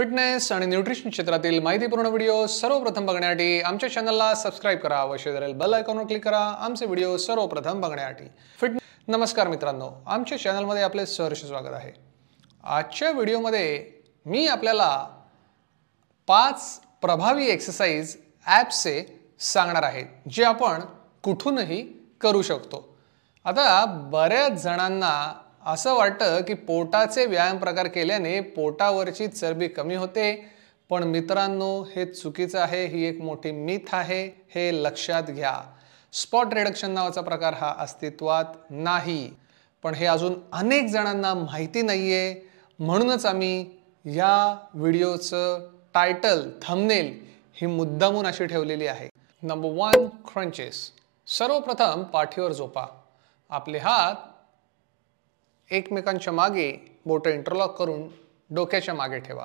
Fitness आणि nutrition क्षेत्रातील माहितीपूर्ण व्हिडिओ सर्वप्रथम बघण्यासाठी आमच्या चॅनलला सबस्क्राइब करा व शेजारील बेल आयकॉनवर क्लिक करा आमचे व्हिडिओ सर्वप्रथम बघण्यासाठी। नमस्कार मित्रांनो, आमच्या चॅनलमध्ये आपले सहर्ष स्वागत आहे। आजच्या व्हिडिओमध्ये मी आपल्याला 5 प्रभावी एक्सरसाइज ॲप्सचे सांगणार आहे जे आपण कुठूनही करू शकतो। आता बऱ्याच जणांना असं वाटतं की पोटाचे व्यायाम प्रकार केल्याने पोटावरची चरबी कमी होते, पण मित्रांनो हे चुकीचं आहे। ही एक मोठी मिथ आहे, हे लक्षात घ्या। स्पॉट रिडक्शन नावाचा प्रकार हा अस्तित्वात नाही, पण हे अजून अनेक जणांना माहिती नाहीये। म्हणूनच आम्ही या व्हिडिओचं टायटल थंबनेल ही मुद्दामून अशी ठेवलेली आहे। Number 1 crunches. सर्वप्रथम पाठीवर झोपा, आपले हात एकमेकांच्या मागे बोटे इंटरलॉक करून डोक्याच्या मागे ठेवा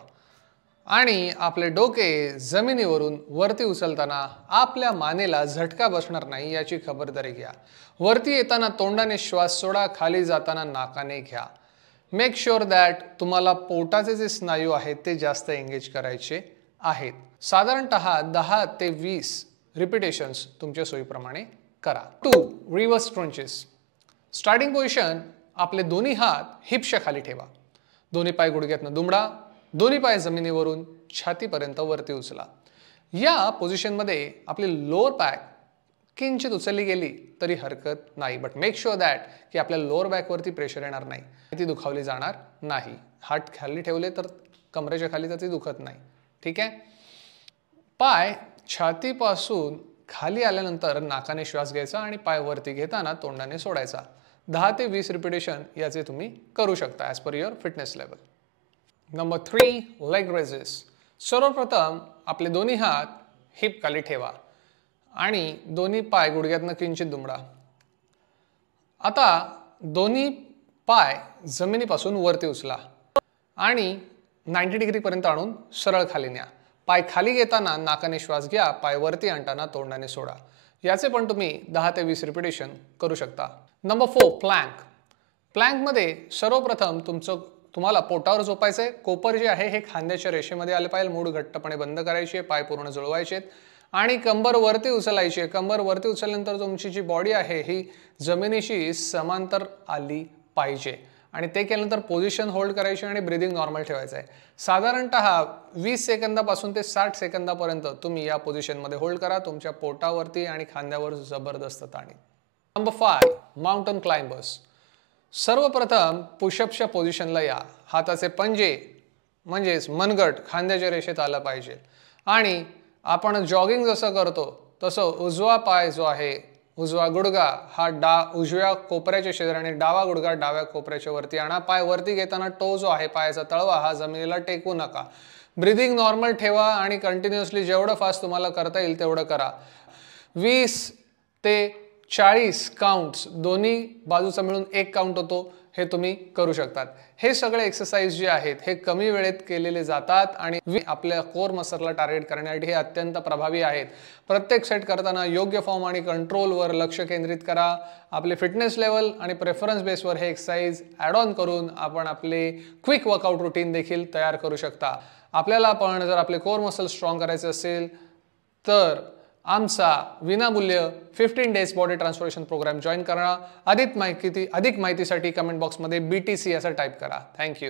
आणि आपले डोके जमिनीवरून वरती उचलताना आपल्या मानेला झटका बसणार नाही याची खबरदारी घ्या। वरती येताना तोंडाने श्वास सोडा, खाली जाताना नाकाने घ्या। मेक शुअर दॅट तुम्हाला पोटाचे जे स्नायू आहेत ते जास्त एंगेज करायचे आहेत। साधारणतः 10 ते 20 रिपिटेशन्स तुमच्या सोयीप्रमाणे करा। 2 रिव्हर्स क्रंचेस। स्टार्टिंग पोझिशन, आपले दोन्ही हात हिप्सच्या खाली ठेवा, दोन्ही पाय गुडघ्यातनं दुमडा, दोन्ही पाय जमिनीवरून छातीपर्यंत वरती उचला। या पोझिशनमध्ये आपली लोअर बॅक किंचित उचलली गेली तरी हरकत नाही, बट मेक शुअर दॅट की आपल्या लोअर बॅकवरती प्रेशर येणार नाही, ती दुखावली जाणार नाही। हात खाली ठेवले तर कमरेच्या खाली तर ती दुखत नाही, ठीक आहे। पाय छातीपासून खाली आल्यानंतर नाकाने श्वास घ्यायचा आणि पाय वरती घेताना तोंडाने सोडायचा। 10 ते 20 रिपिटेशन याचे तुम्ही करू शकता as per your fitness level. Number 3 leg raises. सर्वप्रथम आपले दोन्ही हात हिप खाली ठेवा आणि दोन्ही पाय गुडघ्यातनं किंचित दुमडा। आता दोन्ही पाय जमिनीपासून वरती उचला आणि 90 डिग्री पर्यंत आणून सरळ खाली न्या। पाय खाली घेताना नाकाने श्वास घ्या, पाय वरती आणताना तोंडाने सोडा। याचे पण तुम्ही 10 ते 20 रिपिटेशन करू शकता। Number 4 plank. प्लँकमध्ये सर्वप्रथम तुम्हाला पोटावर झोपायचं आहे। कोपर जे आहे हे खांद्याच्या रेषेमध्ये आले पाहिजे, मूठ घट्टपणे बंद करायची आहे, पाय पूर्ण जुळवायचे आणि कंबर वरती उचलायची आहे। कंबर वरती उचलल्यानंतर तुमची जी बॉडी आहे ही जमिनीशी समांतर आली पाहिजे आणि ते केल्यानंतर पोझिशन होल्ड करायची आणि ब्रीदिंग नॉर्मल ठेवायचं आहे। साधारणतः 20 सेकंदापासून ते 60 सेकंदापर्यंत तुम्ही या पोझिशनमध्ये होल्ड करा। तुमच्या पोटावरती आणि खांद्यावर जबरदस्त ताण येईल। Number 5 mountain climbers. सर्वप्रथम पुशअपच्या पोझिशनला या। हाताचे पंजे म्हणजेच मनगट खांद्याच्या रेषेत आला पाहिजे आणि आपण जॉगिंग जसं करतो तसं उजवा पाय जो आहे, उजवा गुडघा हा उजव्या कोपऱ्याच्या शेजारी, डावा गुडघा डाव्या कोपऱ्याच्या वरती आणा। पाय वरती घेताना टो जो आहे पायाचा तळवा हा जमिनीला टेकवू नका। ब्रीदिंग नॉर्मल ठेवा आणि कंटिन्युअसली जेवढं फास्ट तुम्हाला करता येईल तेवढं करा। 20 ते 40 काउंट्स दोन्ही बाजूचा मिळून 1 काउंट होतो, हे तुम्ही करू शकतात। हे सगळे एक्सरसाइज जे आहेत हे कमी वेळेत केलेले जातात आणि आपल्या कोर मसलला टार्गेट करण्यासाठी हे अत्यंत प्रभावी आहेत। प्रत्येक सेट करताना योग्य फॉर्म आणि कंट्रोलवर लक्ष केंद्रित करा। आपले फिटनेस लेवल आणि प्रेफरन्स बेसवर हे एक्सरसाइज ॲड ऑन करून आपण आपले क्विक वर्कआउट रुटीन देखील तयार करू शकता। आपल्याला पण जर आपले कोर मसल स्ट्रॉंग करायचे असेल तर आमचा विनामूल्य 15 days body transformation programme join करा। अधिक माहितीसाठी कमेंट बॉक्समध्ये BTC असं टाईप करा। थँक्यू।